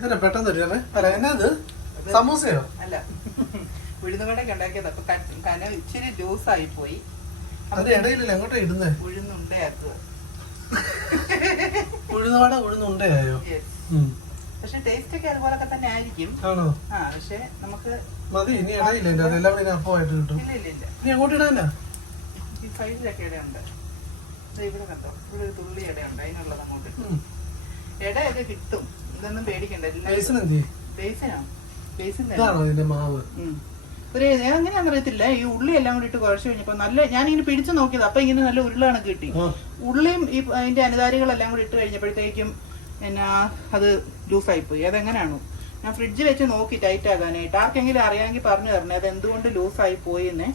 ഇതന്നെ പെട്ടെന്ന് വരികയാണേ അല്ല എന്നാ ഇത് സമൂസയോ? അല്ല. ഉഴുന്നുവടയൊക്കെ ഉണ്ടാക്കിയത്. അപ്പൊ കനം ഇച്ചിരി ലൂസ് ആയി പോയി അതിന്റെ ഇടയിലല്ലേ എങ്ങോട്ടാ ഇടുന്നേ? ഉഴുന്നുണ്ടയാക്കുക ഉഴുന്നവാട ഉഴുന്നുണ്ടയായോ. പക്ഷെ ടേസ്റ്റ് ഒക്കെ അതുപോലൊക്കെ തന്നെ ആയിരിക്കും. ആണോ? ആ പക്ഷെ നമുക്ക് മതി ഇനി ഇടയില്ല. അതെല്ലാം കൂടി അപ്പമായിട്ട് കിട്ടും. ഇല്ല ഇല്ല ഇല്ല. ഇനി അങ്ങോട്ട് ഇടാനാ? ഈ സൈഡിലൊക്കെ ഇടയുണ്ട്. ഇവിടെ കണ്ടോ? ഇവിടെ ഒരു തുള്ളി ഇടയുണ്ട്. അതിനുള്ളത് അങ്ങോട്ട്. ഇടയൊക്കെ കിട്ടും. ഇതൊന്നും പേടിക്കണ്ട. എല്ലാം ബേസിൻ എന്ത് ചെയ്യും? ബേസിനോ ബേസിൻ തന്നെ. ഇതാണോ ഇതിന്റെ മാവ്? ഉം. ഒരു എങ്ങനെയാണെന്ന് അറിയത്തില്ല. ഈ ഉള്ളി എല്ലാം കൂടി ഇട്ട് കുഴച്ച് കഴിഞ്ഞപ്പോ നല്ല ഞാനിങ്ങനെ പിടിച്ചു നോക്കിയത്. അപ്പൊ ഇങ്ങനെ നല്ല ഉരുളാണ് കിട്ടി. ഉള്ളിയും ഈ അതിന്റെ അനുദാരികളെല്ലാം കൂടി ഇട്ട് കഴിഞ്ഞപ്പോഴത്തേക്കും എന്നാ അത് ലൂസായി പോയി അതെങ്ങനെയാണോ? ഞാൻ ഫ്രിഡ്ജ് വെച്ച് നോക്കി ടൈറ്റ് ആകാനായിട്ട് ആർക്കെങ്കിലും അറിയാമെങ്കിൽ പറഞ്ഞു തരണേ. അത് എന്തുകൊണ്ട് ലൂസായി പോയി എന്ന്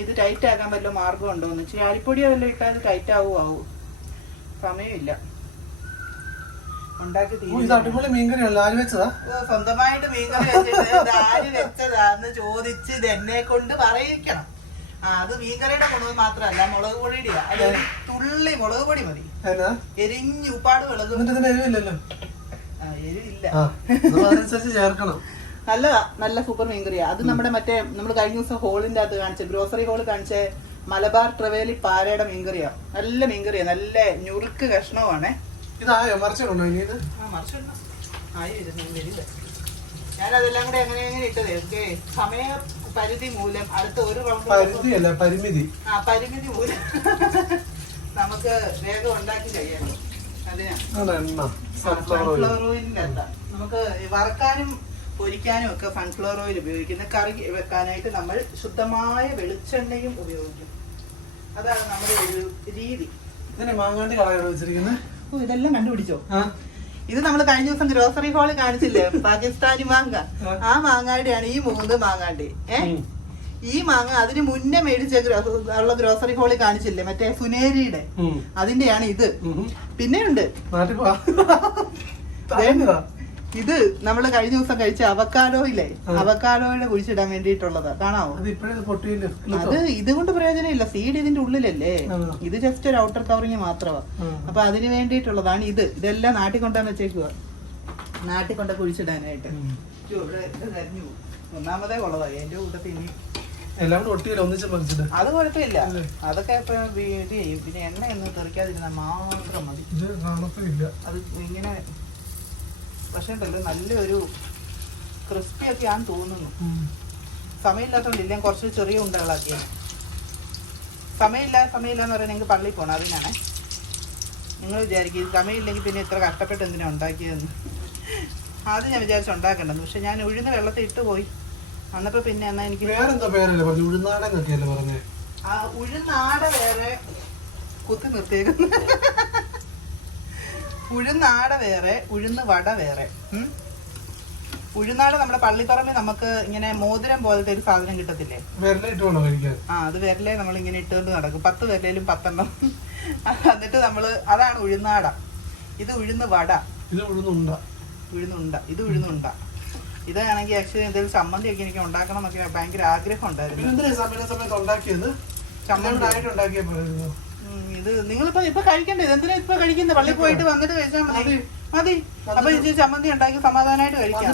ഇത് ടൈറ്റ് ആകാൻ വല്ല മാർഗം ഉണ്ടോ എന്ന് വെച്ചാൽ അരിപ്പൊടിയോ വല്ലതും ഇട്ടാൽ ടൈറ്റ് ആവുമോ ആവും സമയമില്ല. അടിപൊളി മീൻകറിയല്ല ആര് വെച്ചതാ? സ്വന്തമായിട്ട് മീൻകറി വെച്ചിട്ട് ഇത് ആര് വെച്ചതാന്ന് ചോദിച്ച് ഇത് എന്നെ കൊണ്ട് പറയിക്കണം. ആ അത് മീൻകറിയുടെ ഗുണം മാത്രമല്ല മുളക് പൊടിയുടെ അത് ഒരു തുള്ളി മുളക് പൊടി മതി. എന്നാ? എരിഞ്ഞ് ഉപ്പാട് എന്നിട്ട് ഇതിന് എരിവില്ലല്ലോ? ആ, എരിവില്ല. ആ അത് അതനുസരിച്ച് ചേർക്കണം. നല്ലതാ നല്ല സൂപ്പർ മീൻകറിയാ. അത് നമ്മുടെ മറ്റേ നമ്മൾ കഴിഞ്ഞ ദിവസം ഹോളിന്റെ അകത്ത് കാണിച്ച ഗ്രോസറി ഹോൾ കാണിച്ച മലബാർ ട്രവേലി പാരയുടെ മീൻകറിയാ. നല്ല മീൻകറിയാ. നല്ല ഞുറുക്ക് കഷ്ണവുമാണേ. ഇതായോ? മറിച്ചിട്ടുണ്ടോ ഇനി ഇത്? മറിച്ചിടണം. ഞാനതെല്ലാം കൂടെ അങ്ങനെ അങ്ങനെ ഇട്ടതേ. സമയ പരിധി മൂലം അടുത്ത ഒരു പരിധിയല്ല പരിമിതി. ആ പരിമിതി മൂലം നമുക്ക് വേഗം ഉണ്ടാക്കി കഴിയാമോ അതിനാ ആണ് സൺഫ്ലവർ ഓയിലിന്റെ നമുക്ക് പൊരിക്കാനും പൊരിക്കാനും ഒക്കെ സൺഫ്ലവർ ഓയിൽ ഉപയോഗിക്കുന്ന കറി വെക്കാനായിട്ട് നമ്മൾ ശുദ്ധമായ വെളിച്ചെണ്ണയും ഉപയോഗിക്കും. അതാണ് നമ്മുടെ ഒരു രീതി. ഇതിന് മാങ്ങാണ്ടി കളയാണ് വെച്ചിരിക്കുന്നത് ഓ ഇതെല്ലാം കണ്ടുപിടിച്ചോ? ഇത് നമ്മൾ കഴിഞ്ഞ ദിവസം ഗ്രോസറി ഹാളിൽ കാണിച്ചില്ലേ? പാകിസ്ഥാനി മാങ്ങ. ആ. മാങ്ങാടിയാണ് ഈ മൂന്ന് മാങ്ങാണ്ടി ഏ? ഈ മാങ്ങ അതിന് മുന്നേ മേടിച്ച ഉള്ള ഗ്രോസറി ഹോളിൽ കാണിച്ചില്ലേ? മറ്റേ സുനേരിയുടെ. അതിന്റെയാണ് ഇത്. പിന്നെയുണ്ട്. ഇത് നമ്മൾ കഴിഞ്ഞ ദിവസം കഴിച്ച അവക്കാലോയില്ലേ അവക്കാലോയുടെ കുഴിച്ചിടാൻ വേണ്ടിയിട്ടുള്ളത്. കാണാവോ? അത് ഇതുകൊണ്ട് പ്രയോജനമില്ല. സീഡ് ഇതിന്റെ ഉള്ളിലല്ലേ? ഇത് ജസ്റ്റ് ഒരു ഔട്ടർ കവറിങ് മാത്രമാ ആ. അപ്പൊ അതിന് വേണ്ടിയിട്ടുള്ളതാണ് ഇത്. ഇതെല്ലാം നാട്ടിൽ കൊണ്ടുവന്ന് വെച്ചേക്കുക നാട്ടിൽ കൊണ്ട് കുഴിച്ചിടാനായിട്ട്. ഒന്നാമതേ ഉള്ളതായി എന്റെ കൂട്ടത്തിൽ ഇനി എല്ലാം കൂടെ ഒട്ടിയില്ല? ഒന്നിച്ച് പറിച്ചിട്ട്. അത് കുഴപ്പമില്ല? അതൊക്കെ ഇപ്പൊ ഇത് ചെയ്യും പിന്നെ എണ്ണ ഒന്നും തെറിക്കാതിരുന്നാൽ മാത്രം മതി. ഇത് കാണത്തില്ല അത് ഇങ്ങനെ പക്ഷേ ഉണ്ടല്ലോ നല്ലൊരു ക്രിസ്പി ഒക്കെ ആണെന്ന് തോന്നുന്നു. സമയമില്ലാത്തതുകൊണ്ട് ഇല്ലെങ്കിൽ കുറച്ച് ചെറിയ ഉണ്ടകളാക്കിയാണ് സമയമില്ല സമയമില്ല എന്ന് പറയുന്നത് നിങ്ങൾക്ക് പള്ളിയിൽ പോകണം അതിനാണ്. നിങ്ങൾ വിചാരിക്കും സമയമില്ലെങ്കിൽ പിന്നെ ഇത്ര കഷ്ടപ്പെട്ട് എന്തിനാ ഉണ്ടാക്കിയതെന്ന്. ആദ്യം ഞാൻ വിചാരിച്ചു ഉണ്ടാക്കണ്ടെന്ന് പക്ഷെ ഞാൻ ഉഴുന്ന് വെള്ളത്തിൽ ഇട്ട് പോയി. അന്നപ്പോ പിന്നെ എന്നാ എനിക്ക് വേറെന്താ പേരല്ലേ പറഞ്ഞു? ഉഴുന്നാടൻ എന്നൊക്കെയല്ലേ പറഞ്ഞേ? ആ ഉഴുന്നാട വേറെ കുത്തി നിർത്തിയേക്കുന്നു ഉഴുന്നാട വേറെ ഉഴുന്ന് വട വേറെ. ഉഴുന്നാട് നമ്മുടെ പള്ളിപ്പറമ്പിൽ നമുക്ക് ഇങ്ങനെ മോതിരം പോലത്തെ ഒരു സാധനം കിട്ടത്തില്ലേ? ആ അത് വിരലേ നമ്മൾ ഇങ്ങനെ ഇട്ടുകൊണ്ട് നടക്കും. പത്ത് വിരലേലും പത്തെണ്ണം. എന്നിട്ട് നമ്മൾ അതാണ് ഉഴുന്നാട. ഇത് ഉഴുന്ന് വട. ഇത് ഉഴുന്നുണ്ട. ഉഴുന്നുണ്ട. ഇത് ഉഴുന്നുണ്ട. ഇതാണെങ്കിൽ ആക്ച്വലി എന്തെങ്കിലും ചമ്മന്തി ഒക്കെ എനിക്ക് ഉണ്ടാക്കണം എന്നൊക്കെ ഭയങ്കര ആഗ്രഹം ഉണ്ടായിരുന്നു. ചമ്മന്തി. ആയിട്ട് ഉണ്ടാക്കിയ പോയിരുന്നു ഉം, ഇത് നിങ്ങളിപ്പോ ഇപ്പൊ കഴിക്കണ്ടേ? ഇതെന്തിനാ ഇപ്പൊ കഴിക്കുന്നത് പള്ളി പോയിട്ട് വന്നിട്ട് കഴിച്ചാൽ മതി. മതി. അപ്പൊ ഇച്ചിരി ചമ്മന്തി ഉണ്ടാക്കി സമാധാനമായിട്ട് കഴിക്കാം.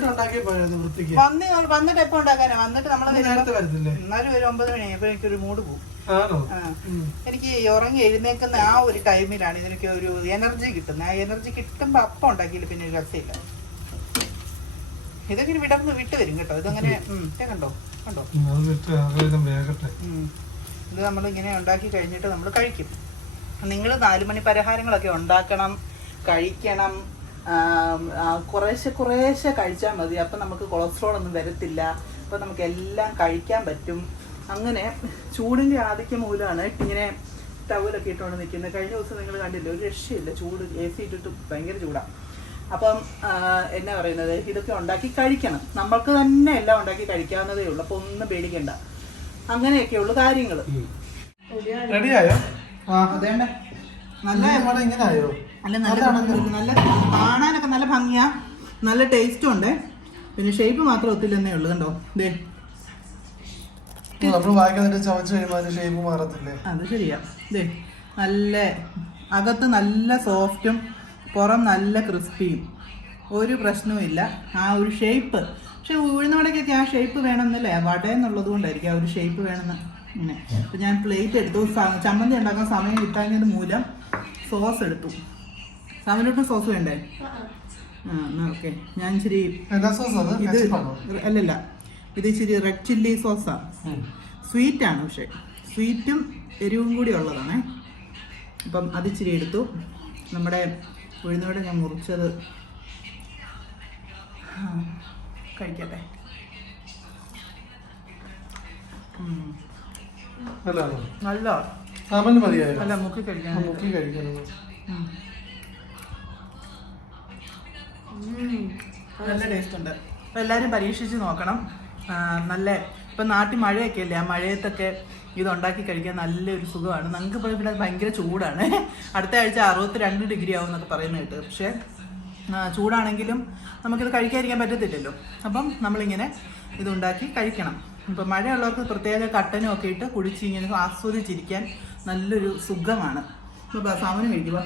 വന്ന് വന്നിട്ട് എപ്പോ ഉണ്ടാക്കാനാ? വന്നിട്ട് വരത്തില്ലേ? എന്നാലും ഒരു ഒമ്പത് മണി ആയപ്പോ എനിക്കൊരു മൂഡ് പോകും. എനിക്ക് ഉറങ്ങി എഴുന്നേക്കുന്ന ആ ഒരു ടൈമിലാണ് ഇതിനൊക്കെ ഒരു എനർജി കിട്ടുന്നത് ആ എനർജി കിട്ടുമ്പോ അപ്പം ഉണ്ടാക്കിയില്ല പിന്നെ ഒരു രസമില്ല. ഇതൊക്കെ ഇനി വിടർന്ന് വിട്ട് വരും കേട്ടോ. ഇതങ്ങനെ കണ്ടോ? കണ്ടോ? ഇത് നമ്മളിങ്ങനെ ഉണ്ടാക്കി കഴിഞ്ഞിട്ട് നമ്മൾ കഴിക്കും. നിങ്ങൾ നാലുമണി പലഹാരങ്ങളൊക്കെ ഉണ്ടാക്കണം കഴിക്കണം കുറേശ്ശെ കുറേശ്ശെ കഴിച്ചാൽ മതി. അപ്പം നമുക്ക് കൊളസ്ട്രോൾ ഒന്നും വരത്തില്ല. അപ്പം നമുക്ക് എല്ലാം കഴിക്കാൻ പറ്റും. അങ്ങനെ ചൂടിന്റെ ആധിക്യം മൂലമാണ് ഇങ്ങനെ ടവലൊക്കെ ഇട്ടുകൊണ്ട് നിൽക്കുന്നത്. കഴിഞ്ഞ ദിവസം നിങ്ങൾ കണ്ടില്ല ഒരു രക്ഷയില്ല ചൂട്. എ സി ഇട്ടിട്ട് ഭയങ്കര ചൂടാണ് അപ്പം എന്നാ പറയുന്നത്? ഇതൊക്കെ ഉണ്ടാക്കി കഴിക്കണം. നമ്മൾക്ക് തന്നെ എല്ലാം ഉണ്ടാക്കി കഴിക്കാവുന്നതേ ഉള്ളൂ. അപ്പോൾ ഒന്നും പേടിക്കണ്ട. അങ്ങനെയൊക്കെയുള്ള കാര്യങ്ങൾ റെഡിയായോ? അതേണ്ട നല്ല നമ്മുടെ ഇങ്ങനെ ആയോ അല്ല നല്ല നല്ല കാണാനൊക്കെ നല്ല ഭംഗിയാ. നല്ല ടേസ്റ്റും ഉണ്ട്. പിന്നെ ഷേപ്പ് മാത്രം ഒത്തില്ലെന്നേ ഉള്ളു കണ്ടോ? ദേ. നമ്മൾ വായിക്കുന്നിട്ട് ചവച്ച് കഴിയുമ്പോൾ അതിന്റെ ഷേപ്പ് മാറത്തില്ലേ? അത് ശരിയാ. ദേ നല്ല അകത്ത് നല്ല സോഫ്റ്റും പുറം നല്ല ക്രിസ്പിയും ഒരു പ്രശ്നവും ഇല്ല. ആ ഒരു ഷേപ്പ് പക്ഷെ ഉഴുന്നവടക്കൊക്കെ ആ ഷേപ്പ് വേണമെന്നല്ലേ? വട എന്നുള്ളത് കൊണ്ടായിരിക്കും ആ ഒരു ഷേപ്പ് വേണമെന്ന്. ഇങ്ങനെ അപ്പം ഞാൻ പ്ലേറ്റ് എടുത്തു. ചമ്മന്തി ഉണ്ടാക്കാൻ സമയം കിട്ടാഞ്ഞത് മൂലം സോസ് എടുത്തു. സാമനോട്ടും സോസ് വേണ്ടേ? ആ എന്നാ ഓക്കെ ഞാൻ ഇച്ചിരി ഇത് അല്ലല്ല ഇത് ഇച്ചിരി റെഡ് ചില്ലി സോസാണ് സ്വീറ്റാണ് പക്ഷെ. സ്വീറ്റും എരിവും കൂടി ഉള്ളതാണേ. അപ്പം അത് ഇച്ചിരി എടുത്തു. നമ്മുടെ ഉഴുന്നോടെ ഞാൻ മുറിച്ചത്. കഴിക്കട്ടെ. നല്ലതാണോ നല്ല. സാമാന്യം മതിയായോ? നല്ല മുക്കി കഴിക്കാൻ. മുക്കി കഴിക്കുന്നത് ഉം. നല്ല ടേസ്റ്റ് ഉണ്ട് അപ്പോൾ എല്ലാവരും പരീക്ഷിച്ച് നോക്കണം. നല്ല ഇപ്പം നാട്ടിൽ മഴയൊക്കെ അല്ലേ ആ മഴയത്തൊക്കെ ഇത് ഉണ്ടാക്കി കഴിക്കാൻ നല്ലൊരു സുഖമാണ്. നമുക്ക് ഇപ്പോൾ ഇവിടെ ഭയങ്കര ചൂടാണ്. അടുത്ത ആഴ്ച അറുപത്തി രണ്ട് ഡിഗ്രി ആവും എന്നൊക്കെ പറയുന്നത് കേട്ട്. പക്ഷേ ചൂടാണെങ്കിലും നമുക്കിത് കഴിക്കാതിരിക്കാൻ പറ്റത്തില്ലല്ലോ. അപ്പം നമ്മളിങ്ങനെ ഇതുണ്ടാക്കി കഴിക്കണം. ഇപ്പം മഴയുള്ളവർക്ക് പ്രത്യേക കട്ടനും ഒക്കെ ഇട്ട് കുടിച്ച് ഇങ്ങനെ ആസ്വദിച്ചിരിക്കാൻ നല്ലൊരു സുഖമാണ്. ഇപ്പോൾ സാമനം കഴിക്കുക